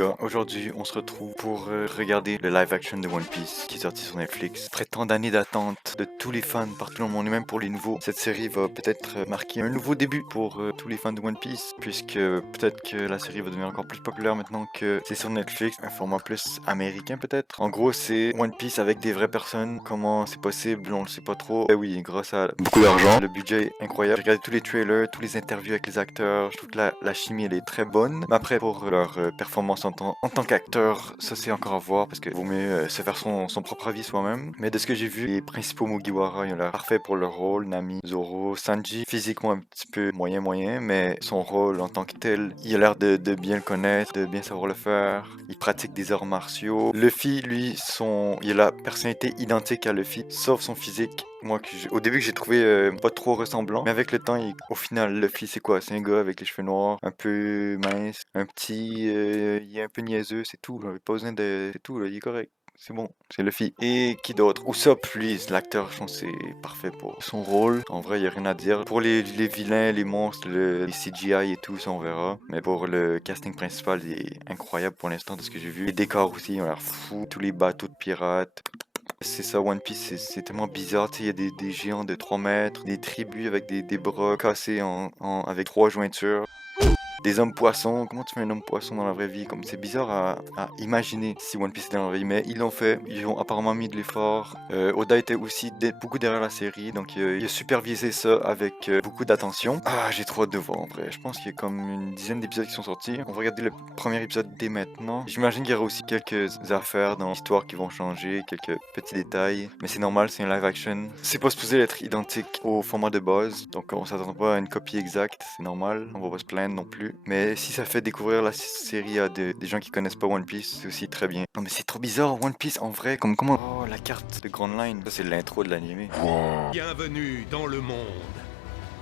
gars, aujourd'hui on se retrouve pour regarder le live action de One Piece qui est sorti sur Netflix. Après tant d'années d'attente de tous les fans partout dans le monde et même pour les nouveaux, cette série va peut-être marquer un nouveau début pour tous les fans de One Piece, puisque peut-être que la série va devenir encore plus populaire maintenant que c'est sur Netflix, un format plus américain peut-être. En gros c'est One Piece avec des vraies personnes. Comment c'est possible, on le sait pas trop. Eh oui, grâce à beaucoup d'argent, le budget est incroyable. J'ai regardé tous les trailers, tous les interviews avec les acteurs, je trouve que la chimie elle est très bonne. Mais après pour leur performance en tant qu'acteur, ça c'est encore à voir parce que vaut mieux se faire son propre avis soi-même. Mais de ce que j'ai vu, les principaux Mugiwara, ils ont l'air parfaits pour leur rôle. Nami, Zoro, Sanji, physiquement un petit peu moyen, mais son rôle en tant que tel, il a l'air de bien le connaître, de bien savoir le faire. Il pratique des arts martiaux. Luffy, lui, il a la personnalité identique à Luffy, sauf son physique. Moi, au début que j'ai trouvé pas trop ressemblant, mais avec le temps, au final, Luffy, c'est quoi? C'est un gars avec les cheveux noirs, un peu mince, un petit, il est un peu niaiseux, c'est tout. Là. Pas besoin de, c'est tout, là, il est correct. C'est bon, c'est Luffy. Et qui d'autre? Usopp, lui, l'acteur, je pense que c'est parfait pour son rôle. En vrai, il n'y a rien à dire. Pour les vilains, les monstres, les CGI et tout, ça on verra. Mais pour le casting principal, il est incroyable pour l'instant de ce que j'ai vu. Les décors aussi, ils ont l'air fous. Tous les bateaux de pirates. C'est ça, One Piece, c'est tellement bizarre, tu sais, il y a des géants de 3 mètres, des tribus avec des bras cassés avec 3 jointures. Des hommes poissons, comment tu fais un homme poisson dans la vraie vie? Comme c'est bizarre à imaginer si One Piece était dans la vraie vie, mais ils l'ont fait, ils ont apparemment mis de l'effort. Oda était aussi beaucoup derrière la série, donc il a supervisé ça avec beaucoup d'attention. Ah, j'ai trop hâte de voir en vrai. Je pense qu'il y a comme une dizaine d'épisodes qui sont sortis. On va regarder le premier épisode dès maintenant. J'imagine qu'il y aura aussi quelques affaires dans l'histoire qui vont changer, quelques petits détails, mais c'est normal, c'est un live action. C'est pas supposé être identique au format de base, donc on s'attend pas à une copie exacte, c'est normal. On va pas se plaindre non plus. Mais si ça fait découvrir la série à des gens qui connaissent pas One Piece, c'est aussi très bien. Non mais c'est trop bizarre, One Piece en vrai, comme comment... Oh, la carte de Grand Line. Ça c'est l'intro de l'anime. Bienvenue dans le monde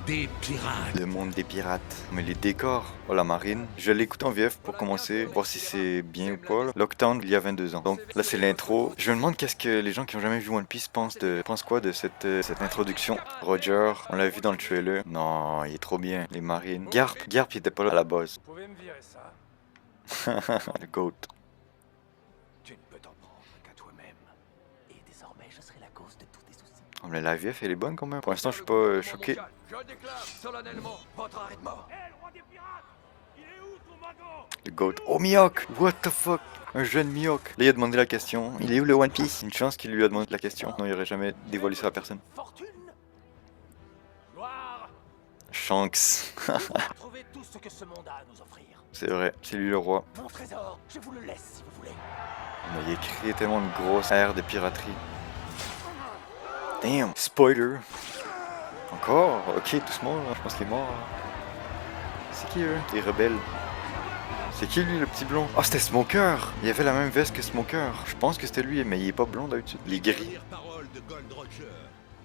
des pirates. Le monde des pirates. Mais les décors, oh la marine. Je vais l'écouter en VF pour commencer, voir si c'est bien ou pas. Là. Lockdown il y a 22 ans. Donc là c'est l'intro. Je me demande qu'est-ce que les gens qui ont jamais vu One Piece pensent quoi de cette introduction. Roger, on l'a vu dans le trailer. Non, il est trop bien. Les marines. Garp il était pas là à la base. Vous pouvez me virer ça. Le GOAT. Tu ne peux t'en prendre qu'à toi-même. Et désormais, je serai la cause de tous tes soucis. Oh, mais la VF elle est bonne quand même. Pour l'instant je suis pas choqué. Je déclare solennellement votre arrêt de mort. Hé, le roi des pirates! Il est où ton bateau? Le GOAT. Oh Mihawk! What the fuck? Un jeune Mihawk. Là il a demandé la question. Il est où le One Piece? Une chance qu'il lui a demandé la question. Non il aurait jamais dévoilé ça à personne. Fortune? Gloire? Shanks. Trouvez tout ce que ce monde a à nous offrir. C'est vrai, c'est lui le roi. Mon trésor, je vous le laisse si vous voulez. Il a créé tellement de grosses aires de piraterie. Damn, spoiler. Encore? Ok, doucement, là. Je pense qu'il est mort. C'est qui eux? Les rebelles. C'est qui lui le petit blond? Ah, c'était Smoker! Il avait la même veste que Smoker. Je pense que c'était lui, mais il est pas blond d'habitude. Il est Les gris. dernières paroles de Gold Roger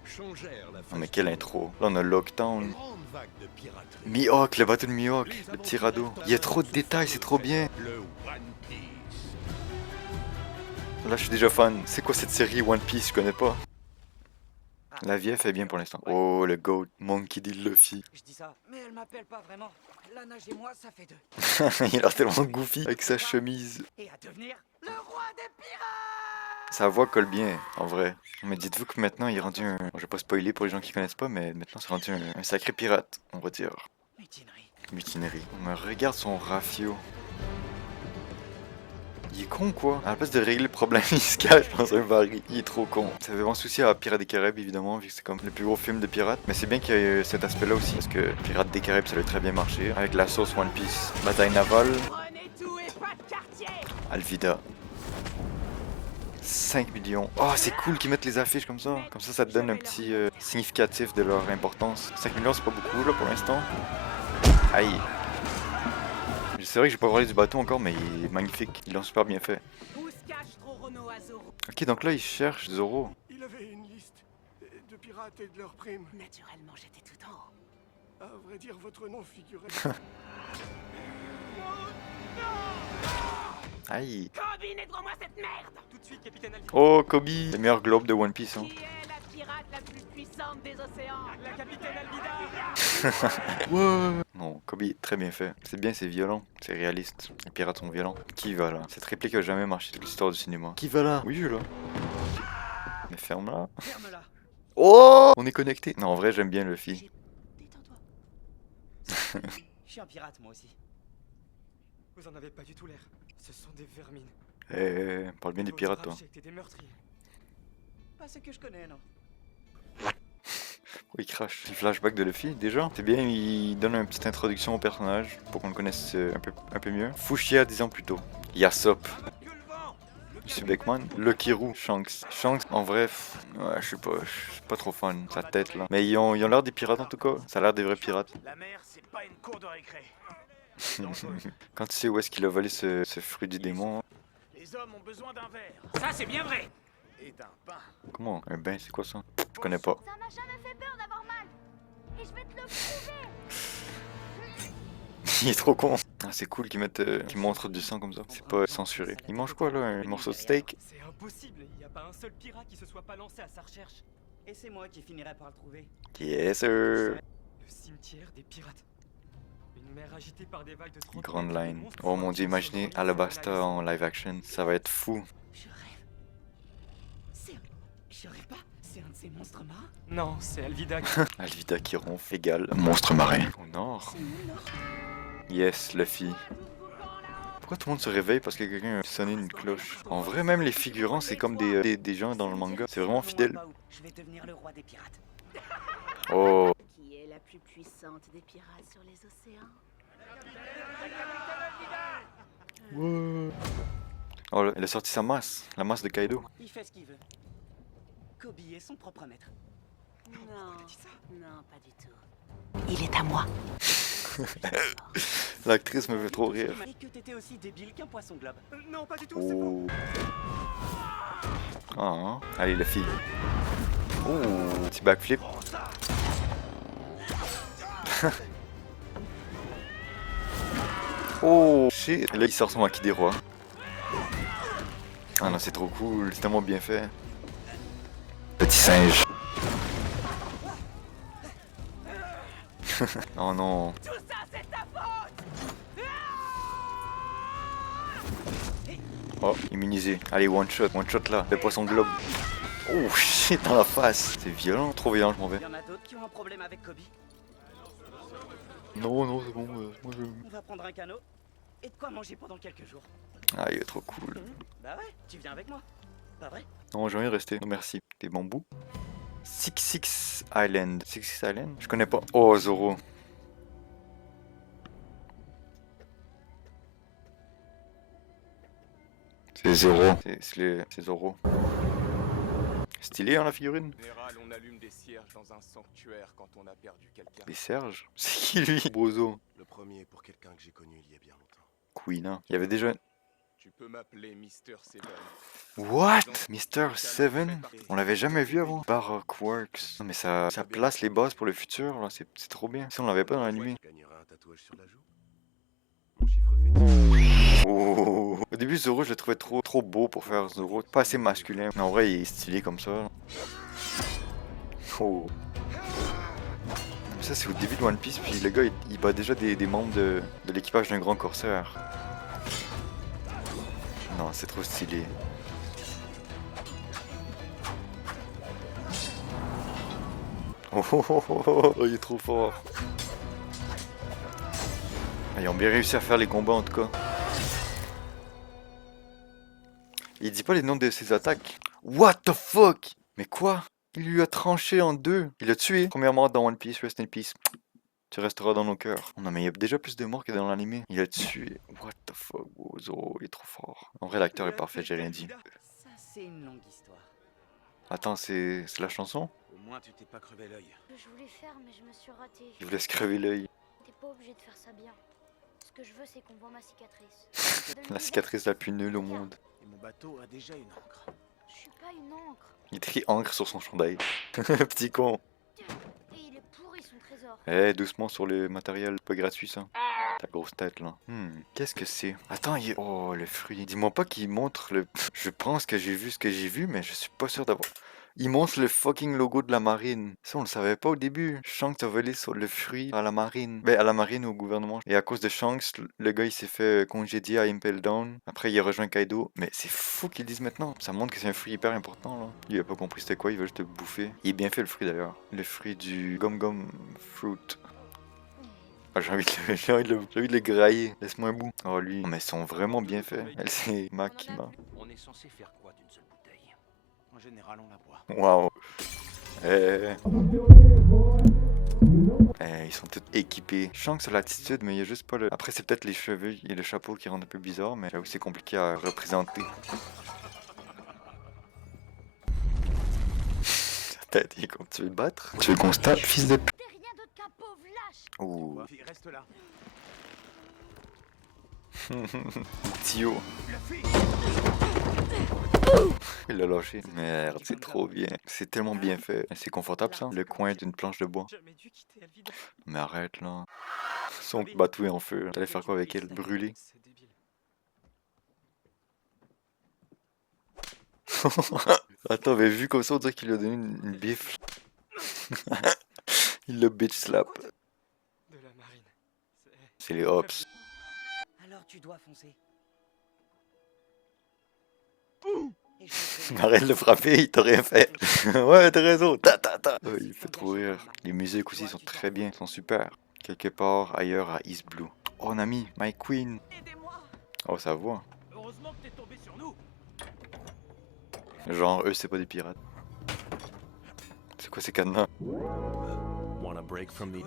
changèrent la Non mais face quelle du intro. Là on a Lockdown. grande vague de piraterie. Mihawk, le bateau de Mihawk. Le petit radeau. Il y a trop de détails, c'est trop bien. Le One Piece. Là je suis déjà fan. C'est quoi cette série One Piece? Je connais pas. La VF est bien pour l'instant. Oh le GOAT. Monkey D. Luffy. Je dis ça, mais elle m'appelle pas vraiment. La nage et moi, ça fait deux. Il a l'air tellement goofy avec sa chemise. Et à devenir le roi des pirates! Sa voix colle bien, en vrai. Mais dites-vous que maintenant il est rendu un... Je vais pas spoiler pour les gens qui connaissent pas, mais maintenant c'est rendu un sacré pirate, on va dire. Mutinerie. Mutinerie. Mais regarde son rafio. Il est con quoi. À la place de régler le problème, il se cache dans un baril. Il est trop con. Ça fait vraiment souci à Pirates des Caraïbes évidemment, vu que c'est comme le plus gros film de pirates. Mais c'est bien qu'il y ait cet aspect là aussi, parce que Pirates des Caraïbes ça avait très bien marché. Avec la sauce One Piece. Bataille navale. Prenez tout et pas de quartier! Alvida. 5 millions. Oh, c'est cool qu'ils mettent les affiches comme ça. Comme ça te donne un petit significatif de leur importance. 5 millions, c'est pas beaucoup là pour l'instant. Aïe. C'est vrai que j'ai pas parlé du bateau encore, mais il est magnifique. Ils l'ont super bien fait. Où se cache Roronoa Zoro? Ok, donc là, ils cherchent Zoro. Il avait une liste de pirates et de leurs primes. Naturellement, j'étais tout en haut. À vrai dire, votre nom figurait. Aïe. Kobe, nettoie-moi cette merde! Tout de suite, capitaine Alvin. Oh, Kobe. Le meilleur globe de One Piece. Hein. Qui est la pirate la plus puissante puissante des océans. La capitaine Alvida. Non, Kobe, très bien fait. C'est bien, c'est violent, c'est réaliste. Les pirates sont violents. Qui va là? Cette réplique a jamais marché dans l'histoire du cinéma. Qui va là? Oui, je suis là. Mais ferme-la. Ferme-la. Oh! On est connecté. Non, en vrai, j'aime bien Luffy. Détends-toi. Je suis un pirate, moi aussi. Vous en avez pas du tout l'air. Ce sont des vermines. Parle bien des pirates, toi. Abjects et des meurtriers. Pas ceux que je connais, non. Oh, il crache. Petit flashback de Luffy, déjà. C'est bien, il donne une petite introduction au personnage pour qu'on le connaisse un peu mieux. Fushia 10 ans plus tôt. Yasop. Monsieur Beckman. Lucky Roux. Shanks. Shanks, en vrai, ouais, je suis pas trop fan. Sa tête, là. Mais ils ont l'air des pirates, en tout cas. Ça a l'air des vrais pirates. La mer, c'est pas une cour de récré. Quand tu sais où est-ce qu'il a volé ce fruit du démon. Les hommes ont besoin d'un verre. Ça, c'est bien vrai. Et d'un pain. Comment? Un bain, c'est quoi ça? Je connais pas. Ça m'a jamais fait peur d'avoir mal. Et je vais te le prouver. Il est trop con. Ah, c'est cool qu'ils montrent du sang comme ça. C'est pas censuré. Il mange quoi là? Un morceau de steak? C'est impossible. Il n'y a pas un seul pirate qui se soit pas lancé à sa recherche. Et c'est moi qui finirai par le trouver. Yes sir. Le cimetière des pirates. Une mer agitée par des vagues de 30 Grande mètres, des line. monstres Oh mon dieu, fortifiés imaginez sur le Alabasta en live action. Ça va être fou. Je rêve. Je rêve pas. C'est un de ces monstres marins? Non, c'est Alvida. Alvida qui ronfle égale monstre marin. Au nord. Yes, Luffy. Pourquoi tout le monde se réveille parce que quelqu'un a sonné une cloche? En vrai, même les figurants, c'est comme des gens dans le manga. C'est vraiment fidèle. Je vais devenir le roi des pirates. Oh. Qui est la plus puissante des pirates sur les océans? Oh, elle a sorti sa masse. La masse de Kaido. Il fait ce qu'il veut. Kobe est son propre maître. Non, non, pas du tout. Il est à moi. L'actrice me fait trop rire. Et que t'étais aussi débile qu'un poisson globe. Non, pas du tout, c'est bon. Oh. Ah, hein. Allez, Luffy. Oh, petit backflip. Oh, shit. Et là, il sort son Haki des rois. Ah non, c'est trop cool. C'est tellement bien fait. Petit singe. Oh non. Tout ça, c'est ta faute. Oh, immunisé. Allez, one shot là. Le poisson globe. Oh shit, dans la face. C'est violent, trop violent, je m'en vais. Il y en a d'autres qui ont un problème avec Kobe. Non, non, c'est bon. Moi je. On va prendre un canot et de quoi manger pendant quelques jours. Ah, il est trop cool. Bah ouais, tu viens avec moi. Pas vrai? Non, j'ai envie de rester. Non, merci. Des bambous. Six Island. Six Island? Je connais pas. Oh, Zoro. C'est Zoro. C'est Zoro. Stylé, hein, la figurine? En général, on allume des cierges dans un sanctuaire quand on a perdu quelqu'un. Et Serge? C'est qui lui? Bozo. Le premier pour quelqu'un que j'ai connu il y a bien longtemps. Queen, hein. Il y avait déjà. Tu peux m'appeler Mister Seven. What? Mr. Seven? On l'avait jamais vu avant. Baroque Works. Non, mais ça place les bases pour le futur, là. C'est trop bien. Si on l'avait pas dans l'anime. Tu gagneras un tatouage sur la joue. Mon chiffre fétiche. Oh. Au début, Zoro, je le trouvais trop beau pour faire Zoro. Pas assez masculin. Mais en vrai, il est stylé comme ça. Oh. Ça, c'est au début de One Piece. Puis le gars, il bat déjà des membres de l'équipage d'un grand corsaire. Non, c'est trop stylé. Oh, il est trop fort. Ah, ils ont bien réussi à faire les combats en tout cas. Il dit pas les noms de ses attaques. What the fuck? Mais quoi? Il lui a tranché en deux. Il l'a tué. Première mort dans One Piece, rest in peace. Tu resteras dans nos cœurs. Non mais il y a déjà plus de morts que dans l'anime. Il a tué. What the fuck? Wow, Zoro, il est trop fort. En vrai, l'acteur est parfait, j'ai rien dit. Ça, c'est une longue histoire. Attends, c'est la chanson? Au moins, tu t'es pas crevé l'œil. Je voulais faire, mais je me suis ratée. Il vous laisse crever l'œil. T'es pas obligé de faire ça bien. Ce que je veux, c'est qu'on voit ma cicatrice. La cicatrice la plus nulle au monde. Et mon bateau a déjà une encre. Je suis pas une encre. Il écrit encre sur son chandail. Petit con. Et il est pourri son trésor. Eh, doucement sur le matériel, pas gratuit ça. Ta grosse tête là. Qu'est-ce que c'est? Attends, oh le fruit. Dis-moi pas qu'il montre le. Je pense que j'ai vu ce que j'ai vu, mais je suis pas sûr d'avoir. Il montre le fucking logo de la marine. Ça, on le savait pas au début. Shanks a volé sur le fruit à la marine. Ben, à la marine ou au gouvernement. Et à cause de Shanks, le gars, il s'est fait congédier à Impel Down. Après, il a rejoint Kaido. Mais c'est fou qu'ils disent maintenant. Ça montre que c'est un fruit hyper important, là. Il a pas compris c'était quoi, il veut juste te bouffer. Il est bien fait, le fruit, d'ailleurs. Le fruit du Gum Gum Fruit. Ah, j'ai envie de le grailler. Laisse-moi un bout. Oh, lui. Mais ils sont vraiment bien faits. Elle, c'est Makima. On est censé faire quoi d'une seule bouteille? En général, on la boit. Waouh. Eh. Eh, ils sont tous équipés. Je sens que c'est l'attitude, mais il y a juste pas le. Après, c'est peut-être les cheveux et le chapeau qui rendent un peu bizarre, mais j'avoue que c'est compliqué à représenter. Ta tête, il est comme tu veux le battre? Tu veux qu'on se tape, fils de p. T'es rien d'autre qu'un pauvre lâche. Ouh. Reste là. Tio. Il l'a lâché. Merde, c'est trop bien. C'est tellement bien fait. C'est confortable ça? Le coin d'une planche de bois. Mais arrête là. Son bateau est en feu. T'allais faire quoi avec elle? Brûler? Attends, mais vu comme ça, on dirait qu'il lui a donné une bifle. Il le bitch slap. De la marine. C'est les hops. Alors tu dois foncer. Et je te Arrête de le frapper, il t'a rien fait. Ouais, t'as raison. Ta ta ta. Ouais, il fait trop rire. Les musiques aussi sont très bien, sont super. Quelque part ailleurs à East Blue. Oh, Nami, My Queen. Oh, ça va. Heureusement que t'es tombé sur nous. Genre, eux, c'est pas des pirates. C'est quoi ces cadenas? Want a break from the...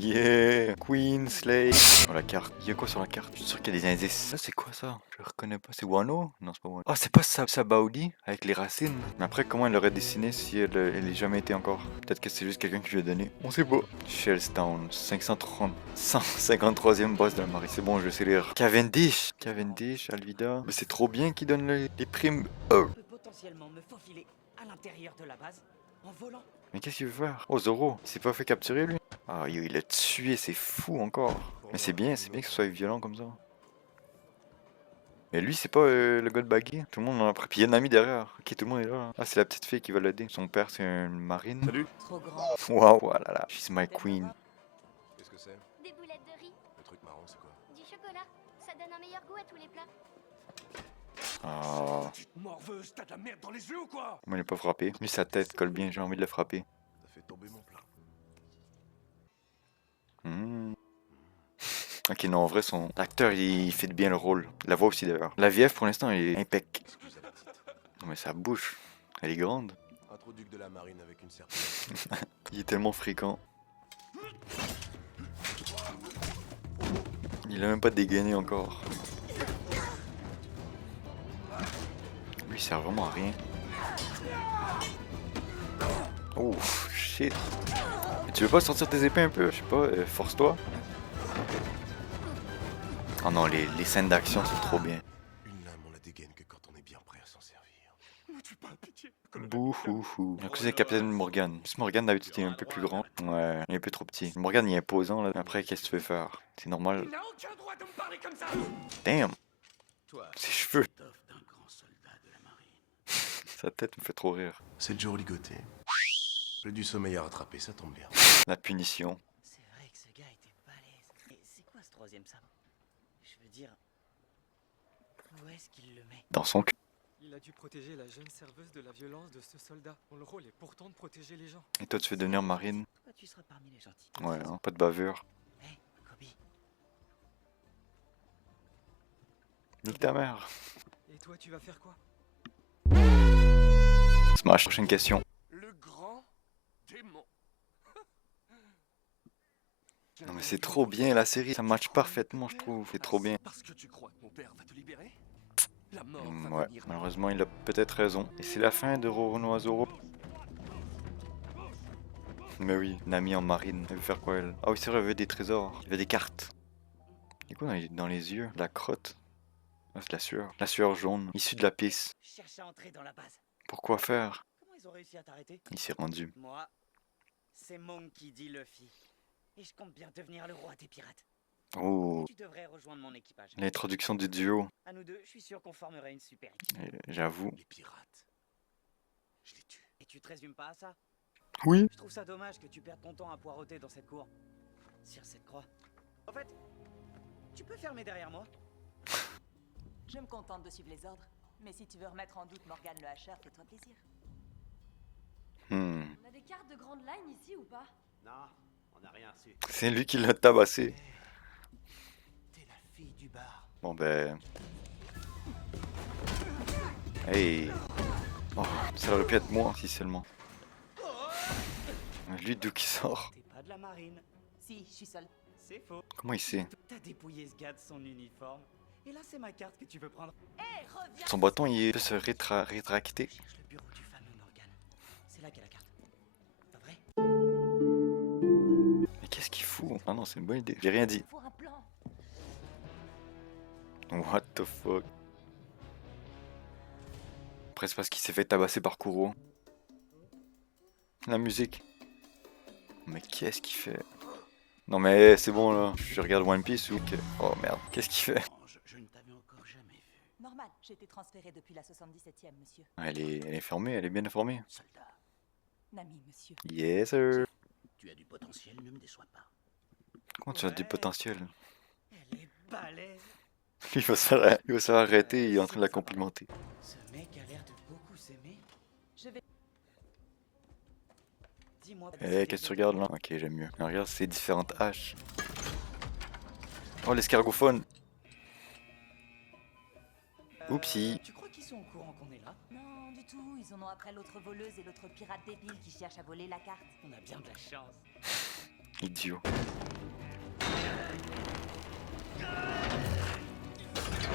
Yeah! Queen Slay! Oh, la carte. Il y a quoi sur la carte? Je suis sûr qu'il y a des indices. Ça, c'est quoi ça? Je le reconnais pas. C'est Wano? Non, c'est pas Wano. Ah, c'est pas Sabaody avec les racines. Mais après, comment elle l'aurait dessiné si elle ait jamais été encore? Peut-être que c'est juste quelqu'un qui lui a donné. On sait pas. Shellstown, 530. 153e boss de la marine. C'est bon, je sais lire. Cavendish! Cavendish, Alvida. Mais c'est trop bien qu'ils donnent les primes. Oh! Je peux potentiellement me faufiler à l'intérieur de la base en volant. Mais qu'est-ce qu'il veut faire? Oh, Zoro, il s'est pas fait capturer lui? Ah, yo, il l'a tué, c'est fou encore. Mais c'est bien que ce soit violent comme ça. Mais lui, c'est pas le gars de Baggy. Tout le monde en a pris. Puis il y a un ami derrière. Ok, tout le monde est là. Ah, c'est la petite fille qui va l'aider. Son père, c'est une marine. Salut. Trop grand. Waouh, voilà là. She's my queen. Qu'est-ce que c'est? Des boulettes de riz, Le truc marrant, c'est quoi? du chocolat. Ça donne un meilleur goût à tous les plats. Ah, Morveuse, t'as de la merde dans les yeux ou quoi? moi, il est pas frappé. Lui, sa tête colle bien. J'ai envie de le frapper. T'as fait tomber mon plat. Hmm. Ok, non, en vrai, son acteur, il fait bien le rôle. La voix aussi, d'ailleurs. La VF, pour l'instant, elle est impec. Excuse la petite. Non, mais sa bouche, elle est grande. Introduc de la marine avec une serpillère. Il est tellement fréquent. Il a même pas dégainé encore. Lui, il sert vraiment à rien. Oh, shit. Mais tu veux pas sortir tes épées un peu? Je sais pas, force-toi. Oh non, les scènes d'action sont trop bien. Une lame, on la dégaine que quand on est bien prêt à s'en servir. Bouhouhou. Donc c'est Capitaine Morgan. Plus Morgan d'habitude il est un peu plus grand. Ouais, il est un peu trop petit. Morgan il est imposant là. Après qu'est-ce que tu veux faire? C'est normal. Il n'a aucun droit de me parler comme ça. Damn! Toi, Ses cheveux. t'offres d'un grand soldat de la marine. Sa tête me fait trop rire. C'est le jour ligoté. J'ai du sommeil à rattraper, ça tombe bien. La punition. C'est vrai que ce gars était balèze. Mais c'est quoi ce troisième sabre? Je veux dire, où est-ce qu'il le met? Dans son cul. Il a dû protéger la jeune serveuse de la violence de ce soldat, dont le rôle est pourtant de protéger les gens. Et toi tu veux devenir marine? Toi, tu seras parmi les gentils. Ouais, hein, pas de bavure. Hé, Kobe. Nique ta mère. Et toi, tu vas faire quoi? Smash. Prochaine question. le grand démon. Non mais c'est trop bien la série. Ça match parfaitement je trouve. C'est trop bien. Parce que tu crois que mon père va te libérer? La mort va Ouais, venir. malheureusement il a peut-être raison. Et c'est la fin de Roronoa Zoro. Mais oui, Nami en marine. Elle veut faire quoi elle? Ah oui c'est vrai, elle veut des trésors. Elle veut des cartes. Il y a quoi dans les yeux? La crotte? Ah c'est la sueur. La sueur jaune. Issue de la pisse. Je cherche à entrer dans la base. Pourquoi faire? Comment ils ont réussi à t'arrêter? Il s'est rendu. Moi, c'est Monkey D. Luffy. Et je compte bien devenir le roi des pirates. Oh, Tu devrais rejoindre mon équipage. l'introduction du duo. À nous deux, je suis sûr qu'on formerait une super équipe. J'avoue. Les pirates. Je les tue. Et tu te résumes pas à ça? Oui. Je trouve ça dommage que tu perdes ton temps à poireauter dans cette cour. Sur cette croix. En fait, tu peux fermer derrière moi? Je me contente de suivre les ordres. Mais si tu veux remettre en doute Morgan le hacheur, fais-toi plaisir. On a des cartes de Grand Line ici ou pas? Non, on n'a rien reçu. C'est lui qui l'a tabassé. T'es la fille du bar. Bon ben... Hey. Oh, ça aurait pu être moi, si seulement. Mais lui, d'où qui sort? T'es pas de la marine. Si, je suis seule. C'est faux. Comment il sait? T'as dépouillé ce gars de son uniforme. Et là, c'est ma carte que tu veux prendre. Hé, reviens! Son bâton, il peut se rétracter. Cherche le bureau du fameux Morgan. C'est là qu'est la carte. Pas vrai? Mais qu'est-ce qu'il fout? Ah non, c'est une bonne idée. J'ai rien dit. Faut un plan. What the fuck? Après, c'est parce qu'il s'est fait tabasser par Kuro. La musique. Mais qu'est-ce qu'il fait? Non mais c'est bon là. Je regarde One Piece ou que... Oh merde. Qu'est-ce qu'il fait? Je ne t'avais encore jamais vu. Normal, j'ai été transférée depuis la 77e, monsieur. Elle est informée, elle est bien informée. Soldat, Nami, monsieur. Yes sir. tu as du potentiel, ne me déçois pas. Comment tu as du Ouais. potentiel? Elle est balèze. Il va se faire arrêter, il est en train de la complimenter. Ce mec a l'air de beaucoup s'aimer. Je vais... Dis-moi. Eh, qu'est-ce que tu regardes là? Ok, j'aime mieux. Regarde ces différentes haches. Oh, l'escargophone. Oupsie. Tu crois qu'ils sont au courant qu'on est là? Non, du tout. Ils en ont après l'autre voleuse et l'autre pirate débile qui cherche à voler la carte. On a bien de la chance. Idiot.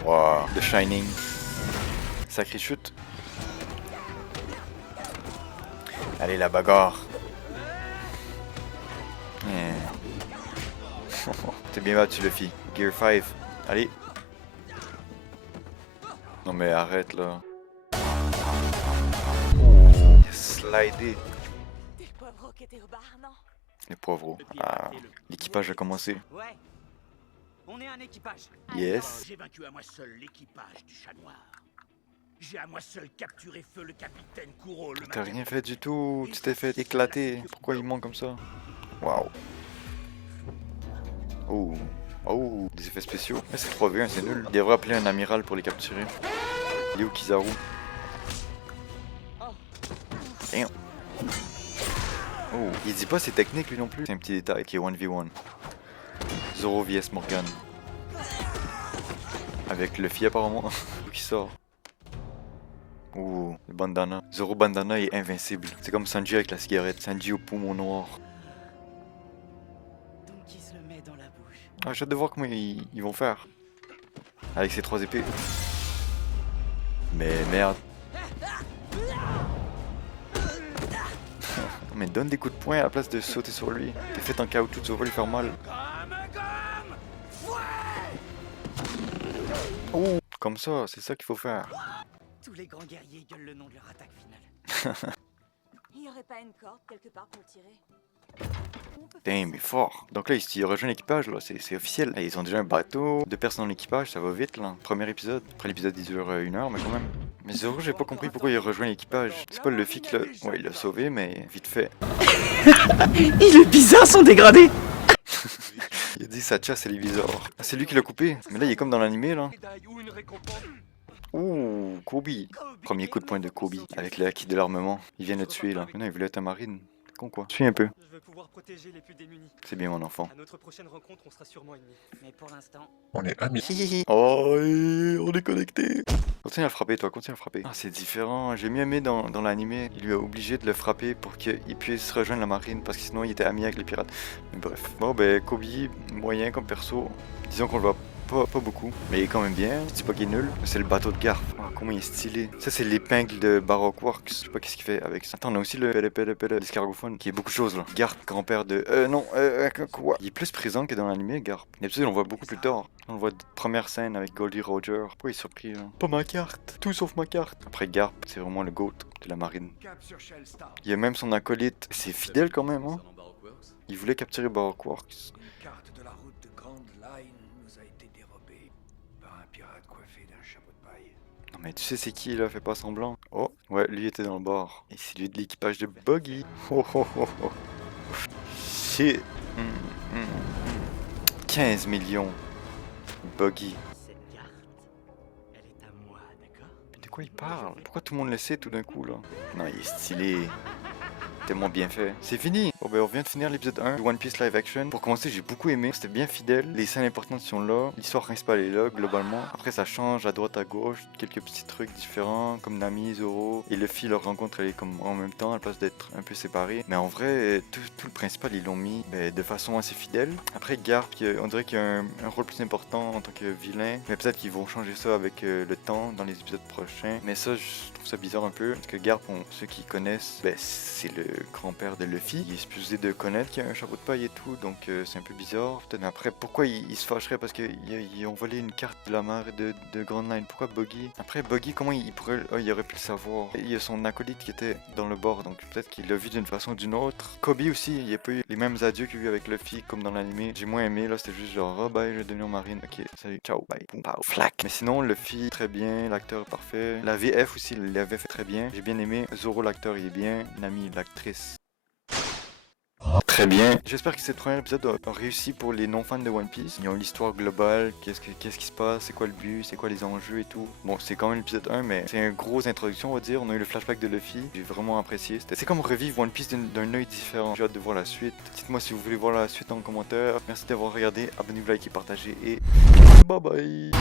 Wow, The Shining. Sacrée chute. Allez, la bagarre. Yeah. T'es bien battu, Luffy. Gear 5. Allez. Non mais arrête là. Oh, slidé. T'es le poivreau qui était au bar, non? Les poivreaux. Ah, l'équipage a commencé. Ouais. On est un équipage. Yes. J'ai vaincu à moi seul l'équipage du chat noir. J'ai à moi seul capturé feu le capitaine Kuro, le T'as rien fait du tout. Tu t'es fait éclater. Pourquoi il ment comme ça? Waouh. Oh. Oh, des effets spéciaux. Mais c'est 3v1, c'est nul. Il devrait appeler un amiral pour les capturer. Il est où Kizaru? Damn. Oh, il dit pas ses techniques lui non plus. C'est un petit détail qui est 1v1. Zoro vs Morgan. Avec Luffy apparemment. Qui sort. Ouh, le bandana. Zoro bandana est invincible. C'est comme Sanji avec la cigarette. Sanji au poumon noir. Donc il se le met dans la bouche. Ah, j'ai hâte de voir comment ils vont faire. Avec ces 3 épées. Mais merde. Mais donne des coups de poing à la place de sauter sur lui. T'es fait en caoutchouc, ça va lui faire mal. Oh, comme ça, c'est ça qu'il faut faire. Tous les grands guerriers gueulent le nom de leur attaque finale. Il y aurait pas une corde quelque part pour le tirer? On peut faire Damn, ça. mais fort. Donc là, ils rejoignent l'équipage, là, c'est officiel. Et ils ont déjà un bateau, 2 personnes dans l'équipage, ça va vite, là. Premier épisode. Après, l'épisode, il dure 1 heure, mais quand même. Mais Zoro, j'ai pas compris pourquoi il rejoint l'équipage. C'est pas le Luffy qui l'a... Ouais, il l'a sauvé, mais vite fait. Il est bizarre son dégradé. Il a dit Sacha, c'est les bizarres. Ah, c'est lui qui l'a coupé. Mais là, il est comme dans l'animé, là. Médaille ou une récompense. Ouh, Kobe. Premier coup de poing de Kobe, avec le acquis de l'armement. Il vient de le tuer, là. Maintenant, il voulait être un marine. Con, quoi. Suis un peu. Je veux pouvoir protéger les plus démunis. C'est bien, mon enfant. À notre prochaine rencontre, on sera sûrement ennemis. Mais pour l'instant, On est amis. Oh, et on est connecté. Continue à le frapper, toi, continue à le frapper. Ah, c'est différent. J'ai mieux aimé dans l'animé. Il lui a obligé de le frapper pour qu'il puisse rejoindre la marine, parce que sinon, il était ami avec les pirates. Mais bref. Bon, ben, Kobe, moyen comme perso. Disons qu'on le voit pas beaucoup, mais il est quand même bien. Je dis pas qu'il est nul. C'est le bateau de Garp. Oh, comment il est stylé. Ça, c'est l'épingle de Baroque Works. Je sais pas qu'est-ce qu'il fait avec ça. Attends, on a aussi l'escargophone, qui est beaucoup de choses, là. Garp, grand-père de... non, quoi? Il est plus présent que dans l'animé, Garp. D'habitude, on le voit beaucoup plus tard. On le voit de première scène avec Goldie Roger. Pourquoi il est surpris, là? Pas ma carte. Tout sauf ma carte. Après, Garp, c'est vraiment le GOAT de la marine. Cap sur Shellstar. Il y a même son acolyte. C'est fidèle quand même, hein? Il voulait capturer Baroque Works. Une carte de la route de Grand Line mais tu sais c'est qui là, fais pas semblant. Oh, ouais, lui était dans le bar. Et c'est lui de l'équipage de Buggy. Oh oh oh oh. Shit. 15 millions. Buggy. Cette carte, elle est à moi, d'accord? De quoi il parle? Pourquoi tout le monde le sait tout d'un coup là? Non, il est stylé. Tellement bien fait. C'est fini! Bon ben on vient de finir l'épisode 1 de One Piece Live Action. Pour commencer, j'ai beaucoup aimé, c'était bien fidèle. Les scènes importantes sont là, l'histoire principale est là globalement. Après ça change à droite à gauche, quelques petits trucs différents comme Nami, Zoro et Luffy, leur rencontre elle est comme en même temps à la place d'être un peu séparés. Mais en vrai, tout le principal ils l'ont mis de façon assez fidèle. Après Garp, on dirait qu'il y a un rôle plus important en tant que vilain. Mais peut-être qu'ils vont changer ça avec le temps dans les épisodes prochains. Mais ça, je trouve ça bizarre un peu. Parce que Garp, ceux qui connaissent, c'est le grand-père de Luffy. Il est supposé de connaître qu'il y a un chapeau de paille et tout, donc c'est un peu bizarre. Peut-être après, pourquoi il se fâcherait parce qu'ils ont volé une carte de la mer de Grand Line? Pourquoi Buggy? Après, Buggy, comment il pourrait... Oh, il aurait pu le savoir. Il y a son acolyte qui était dans le bord, donc peut-être qu'il l'a vu d'une façon ou d'une autre. Kobe aussi, il n'y a pas eu les mêmes adieux qu'il y a eu avec Luffy comme dans l'anime. J'ai moins aimé, là, c'était juste genre, oh bye, je vais devenir marine. Ok, salut, ciao, bye, boum, pow, flac. Mais sinon, Luffy, très bien, l'acteur est parfait. La VF aussi, la VF est très bien. J'ai bien aimé. Zoro, l'acteur, il est bien. Nami, l'actrice. Très bien. J'espère que ce premier épisode a réussi pour les non-fans de One Piece. Ils ont l'histoire globale, qu'est-ce qui se passe, c'est quoi le but, c'est quoi les enjeux et tout. Bon, c'est quand même l'épisode 1, mais c'est une grosse introduction, on va dire. On a eu le flashback de Luffy, j'ai vraiment apprécié. C'est comme revivre One Piece d'un œil différent. J'ai hâte de voir la suite. Dites-moi si vous voulez voir la suite en commentaire. Merci d'avoir regardé, abonnez-vous, likez, partagez et bye bye.